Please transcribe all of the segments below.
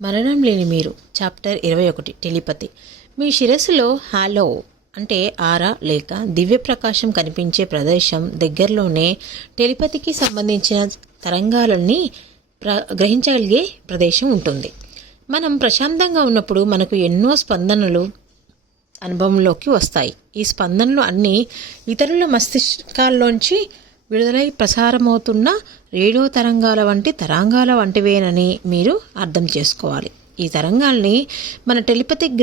మరణం లేని మీరు చాప్టర్ 21 టెలిపతి. మీ శిరస్సులో హాలో అంటే ఆరా లేక దివ్య ప్రకాశం కనిపించే ప్రదేశం దగ్గరలోనే టెలిపతికి సంబంధించిన తరంగాలని గ్రహించగలిగే ప్రదేశం ఉంటుంది. మనం ప్రశాంతంగా ఉన్నప్పుడు మనకు ఎన్నో స్పందనలు అనుభవంలోకి వస్తాయి. ఈ స్పందనలు అన్నీ ఇతరుల మస్తిష్కాల్లోంచి విడుదలై ప్రసారమవుతున్న రేడియో తరంగాల తరంగాల వంటివేనని మీరు అర్థం చేసుకోవాలి. ఈ తరంగాల్ని మన టెలిపతిక్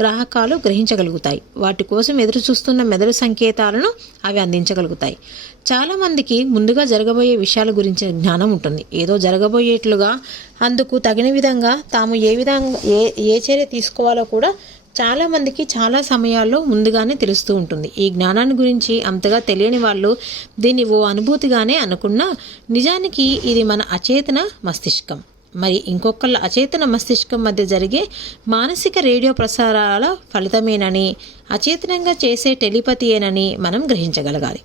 గ్రాహకాలు గ్రహించగలుగుతాయి. వాటి కోసం ఎదురు చూస్తున్న మెదడు సంకేతాలను అవి అందించగలుగుతాయి. చాలామందికి ముందుగా జరగబోయే విషయాల గురించిన జ్ఞానం ఉంటుంది. ఏదో జరగబోయేట్లుగా అందుకు తగిన విధంగా తాము ఏ చర్య తీసుకోవాలో కూడా చాలామందికి చాలా సమయాల్లో ముందుగానే తెలుస్తూ ఉంటుంది. ఈ జ్ఞానాన్ని గురించి అంతగా తెలియని వాళ్ళు దీన్ని ఓ అనుభూతిగానే అనుకున్నా నిజానికి ఇది మన అచేతన మస్తిష్కం మరి ఇంకొకళ్ళ అచేతన మస్తిష్కం మధ్య జరిగే మానసిక రేడియో ప్రసారాల ఫలితమేనని, అచేతనంగా చేసే టెలిపతియేనని మనం గ్రహించగలగాలి.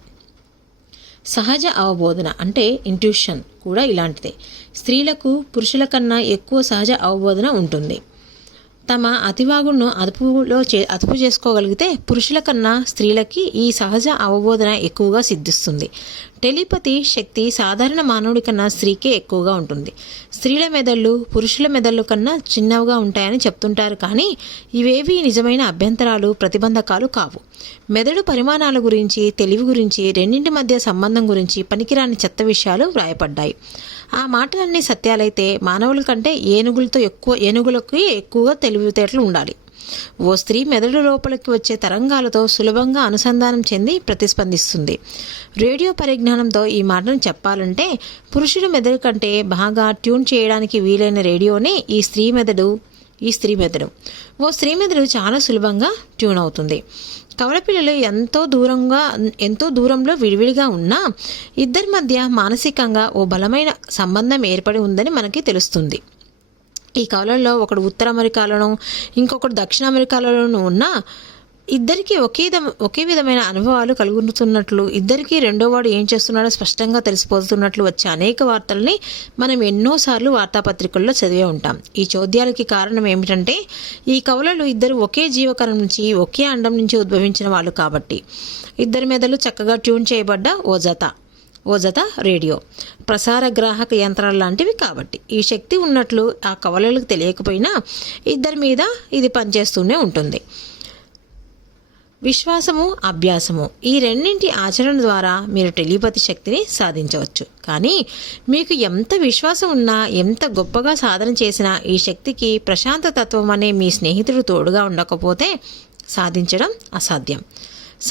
సహజ అవబోధన అంటే ఇంట్యూషన్ కూడా ఇలాంటిదే. స్త్రీలకు పురుషుల కన్నా ఎక్కువ సహజ అవబోధన ఉంటుంది. తమ అతివాగును అదుపు చేసుకోగలిగితే పురుషుల కన్నా స్త్రీలకి ఈ సహజ అవబోధన ఎక్కువగా సిద్ధిస్తుంది. టెలిపతి శక్తి సాధారణ మానవుడి కన్నా స్త్రీకే ఎక్కువగా ఉంటుంది. స్త్రీల మెదళ్ళు పురుషుల మెదళ్ళు కన్నా చిన్నవిగా ఉంటాయని చెప్తుంటారు, కానీ ఇవేవి నిజమైన అభ్యంతరాలు, ప్రతిబంధకాలు కావు. మెదడు పరిమాణాల గురించి, తెలివి గురించి, రెండింటి మధ్య సంబంధం గురించి పనికిరాని చెత్త విషయాలు వ్రాయపడ్డాయి. ఆ మాటలన్నీ సత్యాలైతే మానవుల కంటే ఏనుగులకి ఎక్కువగా తెలివితేటలు ఉండాలి. ఓ స్త్రీ మెదడు లోపలికి వచ్చే తరంగాలతో సులభంగా అనుసంధానం చెంది ప్రతిస్పందిస్తుంది. రేడియో పరిజ్ఞానంతో ఈ మాటను చెప్పాలంటే పురుషుడి మెదడు కంటే బాగా ట్యూన్ చేయడానికి వీలైన రేడియోనే ఈ స్త్రీ మెదడు. ఓ స్త్రీ మెదడు చాలా సులభంగా ట్యూన్ అవుతుంది. కవలపిల్లలు ఎంతో దూరంలో విడివిడిగా ఉన్నా ఇద్దరి మధ్య మానసికంగా ఓ బలమైన సంబంధం ఏర్పడి ఉందని మనకి తెలుస్తుంది. ఈ కవలల్లో ఒకడు ఉత్తర అమెరికాలోనూ ఇంకొకడు దక్షిణ అమెరికాలోనూ ఉన్నా ఇద్దరికీ ఒకే విధమైన అనుభవాలు కలుగుతున్నట్లు, ఇద్దరికీ రెండోవాడు ఏం చేస్తున్నాడో స్పష్టంగా తెలిసిపోతున్నట్లు వచ్చే అనేక వార్తల్ని మనం ఎన్నోసార్లు వార్తాపత్రికల్లో చదివే ఉంటాం. ఈ చోద్యాలకి కారణం ఏమిటంటే ఈ కవలలు ఇద్దరు ఒకే జీవకణం నుంచి, ఒకే అండం నుంచి ఉద్భవించిన వాళ్ళు కాబట్టి. ఇద్దరి మెదళ్ళు చక్కగా ట్యూన్ చేయబడ్డ ఓ జత రేడియో ప్రసార గ్రాహక యంత్రాలు లాంటివి కాబట్టి ఈ శక్తి ఉన్నట్లు ఆ కవలలకు తెలియకపోయినా ఇద్దరి మీద ఇది పనిచేస్తూనే ఉంటుంది. విశ్వాసము, అభ్యాసము ఈ రెండింటి ఆచరణ ద్వారా మీరు టెలిపతి శక్తిని సాధించవచ్చు. కానీ మీకు ఎంత విశ్వాసం ఉన్నా, ఎంత గొప్పగా సాధన చేసినా ఈ శక్తికి ప్రశాంత తత్వం అనే మీ స్నేహితుడు తోడుగా ఉండకపోతే సాధించడం అసాధ్యం.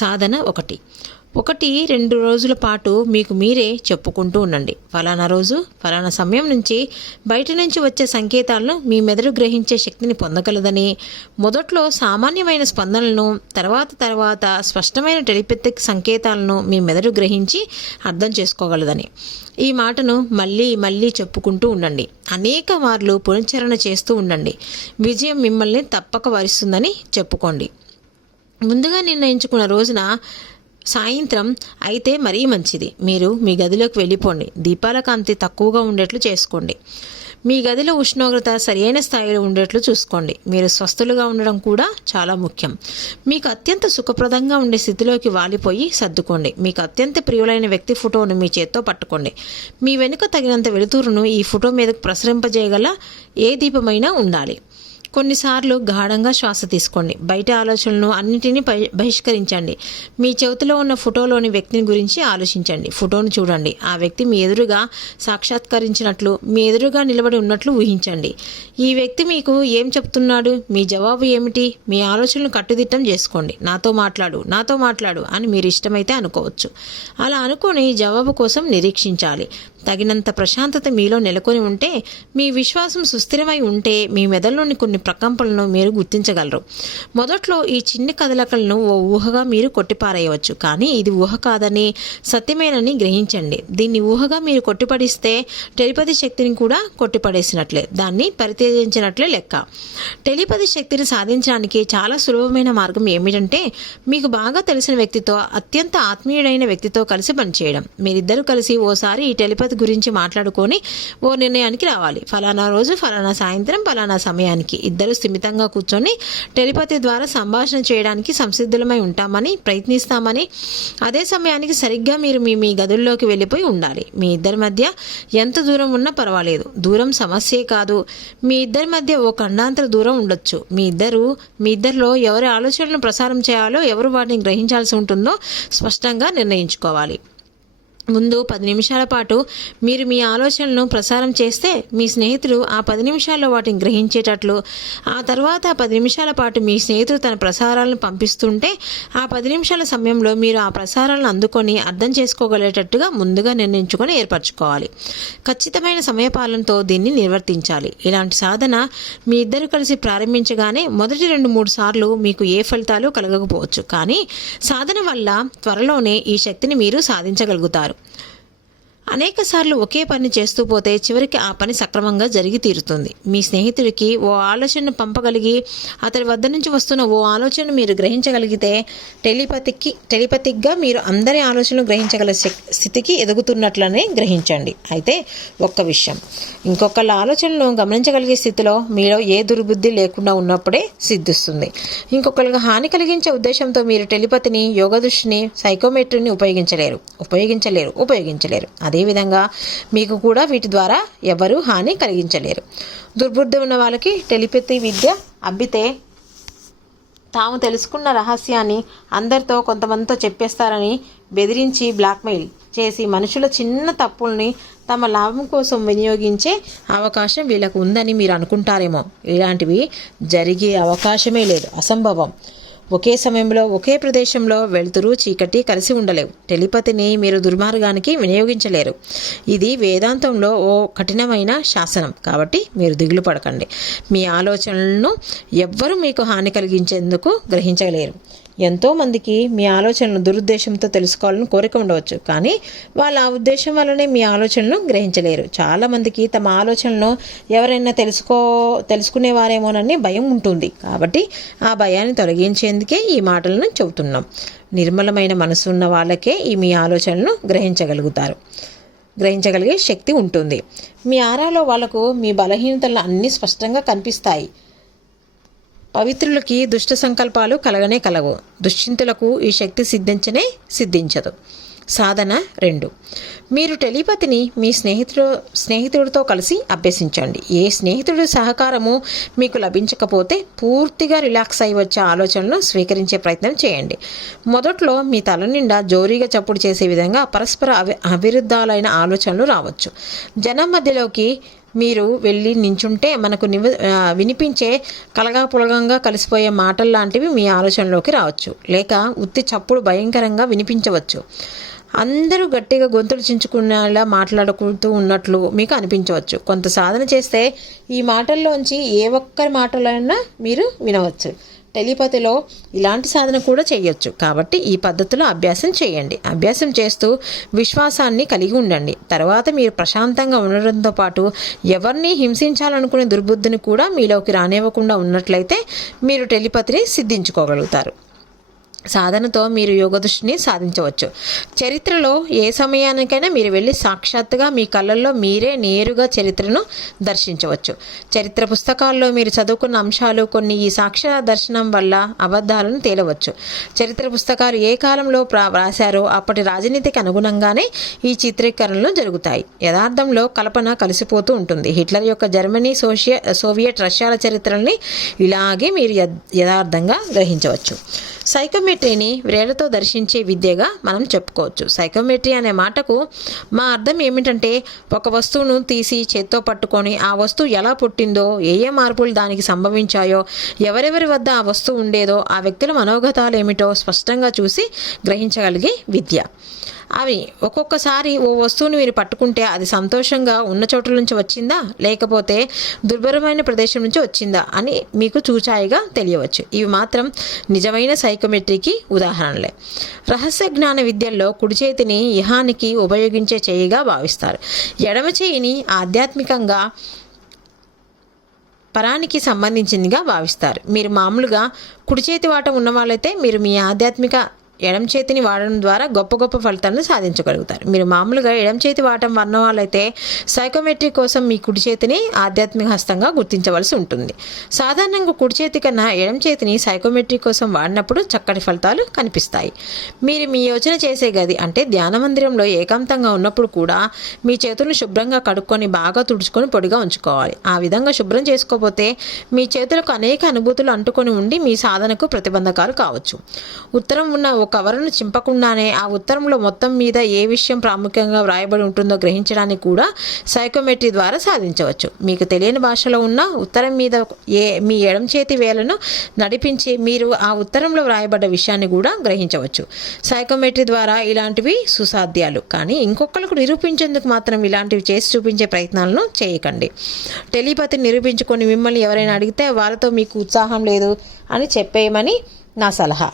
సాధన 1-2 రోజుల పాటు మీకు మీరే చెప్పుకుంటూ ఉండండి. ఫలానా రోజు ఫలానా సమయం నుంచి బయట నుంచి వచ్చే సంకేతాలను మీ మెదడు గ్రహించే శక్తిని పొందగలదని, మొదట్లో సామాన్యమైన స్పందనలను తర్వాత స్పష్టమైన టెలిపతిక్ సంకేతాలను మీ మెదడు గ్రహించి అర్థం చేసుకోగలదని. ఈ మాటను మళ్ళీ చెప్పుకుంటూ ఉండండి. అనేక మార్లు పునశ్చరణ చేస్తూ ఉండండి. విజయం మిమ్మల్ని తప్పక వరిస్తుందని చెప్పుకోండి. ముందుగా నిర్ణయించుకున్న రోజున సాయంత్రం అయితే మరీ మంచిది. మీరు మీ గదిలోకి వెళ్ళిపోండి. దీపాల కాంతి తక్కువగా ఉండేట్లు చేసుకోండి. మీ గదిలో ఉష్ణోగ్రత సరైన స్థాయిలో ఉండేట్లు చూసుకోండి. మీరు స్వస్థలుగా ఉండడం కూడా చాలా ముఖ్యం. మీకు అత్యంత సుఖప్రదంగా ఉండే స్థితిలోకి వాలిపోయి సర్దుకోండి. మీకు అత్యంత ప్రియులైన వ్యక్తి ఫోటోను మీ చేత్తో పట్టుకోండి. మీ వెనుక తగినంత వెలుతురును ఈ ఫోటో మీదకు ప్రసరింపజేయగల ఏ దీపమైనా ఉండాలి. కొన్నిసార్లు గాఢంగా శ్వాస తీసుకోండి. బయట ఆలోచనలను అన్నింటినీ బహిష్కరించండి. మీ చేతిలో ఉన్న ఫోటోలోని వ్యక్తిని గురించి ఆలోచించండి. ఫోటోను చూడండి. ఆ వ్యక్తి మీ ఎదురుగా సాక్షాత్కరించినట్లు, మీ ఎదురుగా నిలబడి ఉన్నట్లు ఊహించండి. ఈ వ్యక్తి మీకు ఏం చెప్తున్నాడు? మీ జవాబు ఏమిటి? మీ ఆలోచనలు కట్టుదిట్టం చేసుకోండి. నాతో మాట్లాడు అని మీరు ఇష్టమైతే అనుకోవచ్చు. అలా అనుకొని జవాబు కోసం నిరీక్షించాలి. తగినంత ప్రశాంతత మీలో నెలకొని ఉంటే, మీ విశ్వాసం సుస్థిరమై ఉంటే మీ మెదడులోని కొన్ని ప్రకంపనలను మీరు గుర్తించగలరు. మొదట్లో ఈ చిన్ని కదలికలను ఓ ఊహగా మీరు కొట్టిపారేయవచ్చు, కానీ ఇది ఊహ కాదని, సత్యమేనని గ్రహించండి. దీన్ని ఊహగా మీరు కొట్టిపడిస్తే టెలిపతి శక్తిని కూడా కొట్టిపడేసినట్లే, దాన్ని పరిత్యజించినట్లే లెక్క. టెలిపతి శక్తిని సాధించడానికి చాలా సులభమైన మార్గం ఏమిటంటే మీకు బాగా తెలిసిన వ్యక్తితో, అత్యంత ఆత్మీయుడైన వ్యక్తితో కలిసి పనిచేయడం. మీరిద్దరూ కలిసి ఓసారి ఈ టెలిపతి టెలిపతి గురించి మాట్లాడుకొని ఓ నిర్ణయానికి రావాలి. ఫలానా రోజు ఫలానా సాయంత్రం ఫలానా సమయానికి ఇద్దరు స్థిమితంగా కూర్చొని టెలిపతి ద్వారా సంభాషణ చేయడానికి సంసిద్ధులమై ఉంటామని ప్రయత్నిస్తామని, అదే సమయానికి సరిగ్గా మీరు మీ గదుల్లోకి వెళ్ళిపోయి ఉండాలి. మీ ఇద్దరి మధ్య ఎంత దూరం ఉన్నా పర్వాలేదు, దూరం సమస్యే కాదు. మీ ఇద్దరి మధ్య ఓ ఖండాంతర దూరం ఉండొచ్చు. మీ ఇద్దరిలో ఎవరి ఆలోచనలను ప్రసారం చేయాలో, ఎవరు వాటిని గ్రహించాల్సి ఉంటుందో స్పష్టంగా నిర్ణయించుకోవాలి. ముందు 10 నిమిషాల పాటు మీరు మీ ఆలోచనలను ప్రసారం చేస్తే మీ స్నేహితుడు ఆ 10 నిమిషాల్లో వాటిని గ్రహించేటట్లు, ఆ తర్వాత 10 నిమిషాల పాటు మీ స్నేహితుడు తన ప్రసారాలను పంపిస్తుంటే ఆ 10 నిమిషాల సమయంలో మీరు ఆ ప్రసారాలను అందుకొని అర్థం చేసుకోగలిగేటట్టుగా ముందుగా నిర్ణయించుకొని ఏర్పరచుకోవాలి. ఖచ్చితమైన సమయపాలనతో దీన్ని నిర్వర్తించాలి. ఇలాంటి సాధన మీ ఇద్దరు కలిసి ప్రారంభించగానే మొదటి 2-3 సార్లు మీకు ఏ ఫలితాలు కలగకపోవచ్చు, కానీ సాధన వల్ల త్వరలోనే ఈ శక్తిని మీరు సాధించగలుగుతారు. అనేక సార్లు ఒకే పని చేస్తూ పోతే చివరికి ఆ పని సక్రమంగా జరిగి తీరుతుంది. మీ స్నేహితుడికి ఓ ఆలోచనను పంపగలిగి అతడి వద్ద నుంచి వస్తున్న ఓ ఆలోచనను మీరు గ్రహించగలిగితే టెలిపతిక్గా మీరు అందరి ఆలోచనలు గ్రహించగల స్థితికి ఎదుగుతున్నట్లనే గ్రహించండి. అయితే ఒక్క విషయం, ఇంకొకళ్ళ ఆలోచనలను గమనించగలిగే స్థితిలో మీలో ఏ దుర్బుద్ధి లేకుండా ఉన్నప్పుడే సిద్ధిస్తుంది. ఇంకొకరికి హాని కలిగించే ఉద్దేశంతో మీరు టెలిపతిని, యోగదృష్టిని, సైకోమెట్రీని ఉపయోగించలేరు. అదేవిధంగా మీకు కూడా వీటి ద్వారా ఎవరూ హాని కలిగించలేరు. దుర్బుద్ధి ఉన్న వాళ్ళకి టెలిపతి విద్య అబ్బితే తాము తెలుసుకున్న రహస్యాన్ని అందరితో కొంతమందితో చెప్పేస్తారని బెదిరించి బ్లాక్మెయిల్ చేసి మనుషుల చిన్న తప్పుల్ని తమ లాభం కోసం వినియోగించే అవకాశం వీళ్ళకు ఉందని మీరు అనుకుంటారేమో. ఇలాంటివి జరిగే అవకాశమే లేదు, అసంభవం. ఒకే సమయంలో ఒకే ప్రదేశంలో వెలుతురు చీకటి కలిసి ఉండలేవు. టెలిపతిని మీరు దుర్మార్గానికి వినియోగించలేరు. ఇది వేదాంతంలో ఓ కఠినమైన శాసనం. కాబట్టి మీరు దిగులు పడకండి. మీ ఆలోచనలను ఎవ్వరూ మీకు హాని కలిగించేందుకు గ్రహించలేరు. ఎంతోమందికి మీ ఆలోచనలు దురుద్దేశంతో తెలుసుకోవాలని కోరిక ఉండవచ్చు, కానీ వాళ్ళ ఆ ఉద్దేశం వల్లనే మీ ఆలోచనలను గ్రహించలేరు. చాలామందికి తమ ఆలోచనలను ఎవరైనా తెలుసుకునేవారేమోనని భయం ఉంటుంది. కాబట్టి ఆ భయాన్ని తొలగించేందుకే ఈ మాటలను చెబుతున్నాం. నిర్మలమైన మనసు ఉన్న వాళ్ళకే మీ ఆలోచనలను గ్రహించగలిగే శక్తి ఉంటుంది. మీ ఆరాలో వాళ్ళకు మీ బలహీనతలు అన్నీ స్పష్టంగా కనిపిస్తాయి. పవిత్రులకి దుష్ట సంకల్పాలు కలగనే కలవు. దుశ్చింతులకు ఈ శక్తి సిద్ధించదు. సాధన 2. మీరు టెలిపతిని మీ స్నేహితుడితో కలిసి అభ్యసించండి. ఏ స్నేహితుడి సహకారము మీకు లభించకపోతే పూర్తిగా రిలాక్స్ అయి వచ్చే ఆలోచనలు స్వీకరించే ప్రయత్నం చేయండి. మొదట్లో మీ తల నిండా జోరీగా చప్పుడు చేసే విధంగా పరస్పర అవిరుద్ధాలైన ఆలోచనలు రావచ్చు. జనం మధ్యలోకి మీరు వెళ్ళి నించుంటే మనకు వినిపించే కలగాపులగంగా కలిసిపోయే మాటలు లాంటివి మీ ఆలోచనలోకి రావచ్చు. లేక ఉత్తి చప్పుడు భయంకరంగా వినిపించవచ్చు. అందరూ గట్టిగా గొంతులు చించుకునేలా మాట్లాడుకుంటూ ఉన్నట్లు మీకు అనిపించవచ్చు. కొంత సాధన చేస్తే ఈ మాటల్లోంచి ఏ ఒక్కరి మాటలైనా మీరు వినవచ్చు. టెలిపతిలో ఇలాంటి సాధన కూడా చేయొచ్చు. కాబట్టి ఈ పద్ధతిలో అభ్యాసం చేయండి. అభ్యాసం చేస్తూ విశ్వాసాన్ని కలిగి ఉండండి. తర్వాత మీరు ప్రశాంతంగా ఉండడంతో పాటు ఎవరిని హింసించాలనుకునే దుర్బుద్ధిని కూడా మీలోకి రానివ్వకుండా ఉన్నట్లయితే మీరు టెలిపతిని సిద్ధించుకోగలుగుతారు. సాధనతో మీరు యోగదృష్టిని సాధించవచ్చు. చరిత్రలో ఏ సమయానికైనా మీరు వెళ్ళి సాక్షాత్తుగా మీ కళ్ళల్లో మీరే నేరుగా చరిత్రను దర్శించవచ్చు. చరిత్ర పుస్తకాల్లో మీరు చదువుకున్న అంశాలు కొన్ని ఈ సాక్షాత్ దర్శనం వల్ల అబద్ధాలను తేలవచ్చు. చరిత్ర పుస్తకాలు ఏ కాలంలో వ్రాశారో అప్పటి రాజనీతికి అనుగుణంగానే ఈ చిత్రీకరణలు జరుగుతాయి. యథార్థంలో కల్పన కలిసిపోతూ ఉంటుంది. హిట్లర్ యొక్క జర్మనీ, సోవియట్ రష్యాల చరిత్రల్ని ఇలాగే మీరు యథార్థంగా గ్రహించవచ్చు. సైకోమెట్రీని వ్రేళ్లతో దర్శించే విద్యగా మనం చెప్పుకోవచ్చు. సైకోమెట్రీ అనే మాటకు మా అర్థం ఏమిటంటే ఒక వస్తువును తీసి చేత్తో పట్టుకొని ఆ వస్తువు ఎలా పుట్టిందో, ఏ మార్పులు దానికి సంభవించాయో, ఎవరెవరి వద్ద ఆ వస్తువు ఉండేదో, ఆ వ్యక్తుల మనోగతాలు ఏమిటో స్పష్టంగా చూసి గ్రహించగలిగే విద్య. అవి ఒక్కొక్కసారి ఓ వస్తువుని మీరు పట్టుకుంటే అది సంతోషంగా ఉన్న చోట్ల నుంచి వచ్చిందా లేకపోతే దుర్భరమైన ప్రదేశం నుంచి వచ్చిందా అని మీకు చూచాయిగా తెలియవచ్చు. ఇవి మాత్రం నిజమైన సైకోమెట్రీకి ఉదాహరణలే. రహస్య జ్ఞాన విద్యల్లో కుడి చేతిని ఇహానికి ఉపయోగించే చేయిగా భావిస్తారు. ఎడమ చేయిని ఆధ్యాత్మికంగా పరానికి సంబంధించిందిగా భావిస్తారు. మీరు మామూలుగా కుడి చేతి వాట ఉన్న వాళ్ళైతే మీరు మీ ఆధ్యాత్మిక ఎడమ చేతిని వాడడం ద్వారా గొప్ప గొప్ప ఫలితాలను సాధించగలుగుతారు. మీరు మామూలుగా ఎడమ చేతి వాడటం వన్న వాళ్ళైతే సైకోమెట్రీ కోసం మీ కుడి చేతిని ఆధ్యాత్మిక హస్తంగా గుర్తించవలసి ఉంటుంది. సాధారణంగా కుడి చేతి కన్నా ఎడమ చేతిని సైకోమెట్రీ కోసం వాడినప్పుడు చక్కటి ఫలితాలు కనిపిస్తాయి. మీరు మీ యోచన చేసే గది అంటే ధ్యాన మందిరంలో ఏకాంతంగా ఉన్నప్పుడు కూడా మీ చేతులను శుభ్రంగా కడుక్కొని బాగా తుడుచుకొని పొడిగా ఉంచుకోవాలి. ఆ విధంగా శుభ్రం చేసుకోకపోతే మీ చేతులకు అనేక అనుభూతులు అంటుకొని ఉండి మీ సాధనకు ప్రతిబంధకాలు కావచ్చు. ఉత్తరం ఉన్న ఓ కవరును చింపకుండానే ఆ ఉత్తరంలో మొత్తం మీద ఏ విషయం ప్రాముఖ్యంగా వ్రాయబడి ఉంటుందో గ్రహించడానికి కూడా సైకోమెట్రీ ద్వారా సాధించవచ్చు. మీకు తెలియని భాషలో ఉన్న ఉత్తరం మీద మీ ఎడమ చేతి వేలను నడిపించి మీరు ఆ ఉత్తరంలో వ్రాయబడ్డ విషయాన్ని కూడా గ్రహించవచ్చు. సైకోమెట్రీ ద్వారా ఇలాంటివి సుసాధ్యాలు. కానీ ఇంకొకరికి నిరూపించేందుకు మాత్రం ఇలాంటివి చేసి చూపించే ప్రయత్నాలను చేయకండి. టెలిపతిని నిరూపించుకొని మిమ్మల్ని ఎవరైనా అడిగితే వాళ్ళతో మీకు ఉత్సాహం లేదు అని చెప్పేయమని నా సలహా.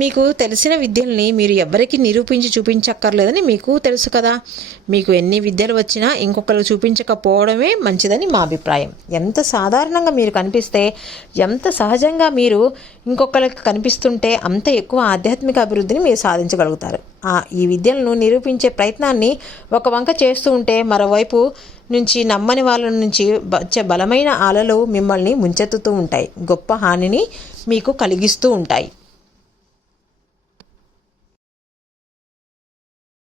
మీకు తెలిసిన విద్యల్ని మీరు ఎవరికి నిరూపించి చూపించక్కర్లేదని మీకు తెలుసు కదా. మీకు ఎన్ని విద్యలు వచ్చినా ఇంకొకరికి చూపించకపోవడమే మంచిదని మా అభిప్రాయం. ఎంత సాధారణంగా మీరు కనిపిస్తే, ఎంత సహజంగా మీరు ఇంకొకరికి కనిపిస్తుంటే అంత ఎక్కువ ఆధ్యాత్మిక అభివృద్ధిని మీరు సాధించగలుగుతారు. ఈ విద్యలను నిరూపించే ప్రయత్నాన్ని ఒక వంక చేస్తూ ఉంటే మరోవైపు నుంచి నమ్మని వాళ్ళ నుంచి వచ్చే బలమైన అలలు మిమ్మల్ని ముంచెత్తుతూ ఉంటాయి, గొప్ప హానిని మీకు కలిగిస్తూ ఉంటాయి.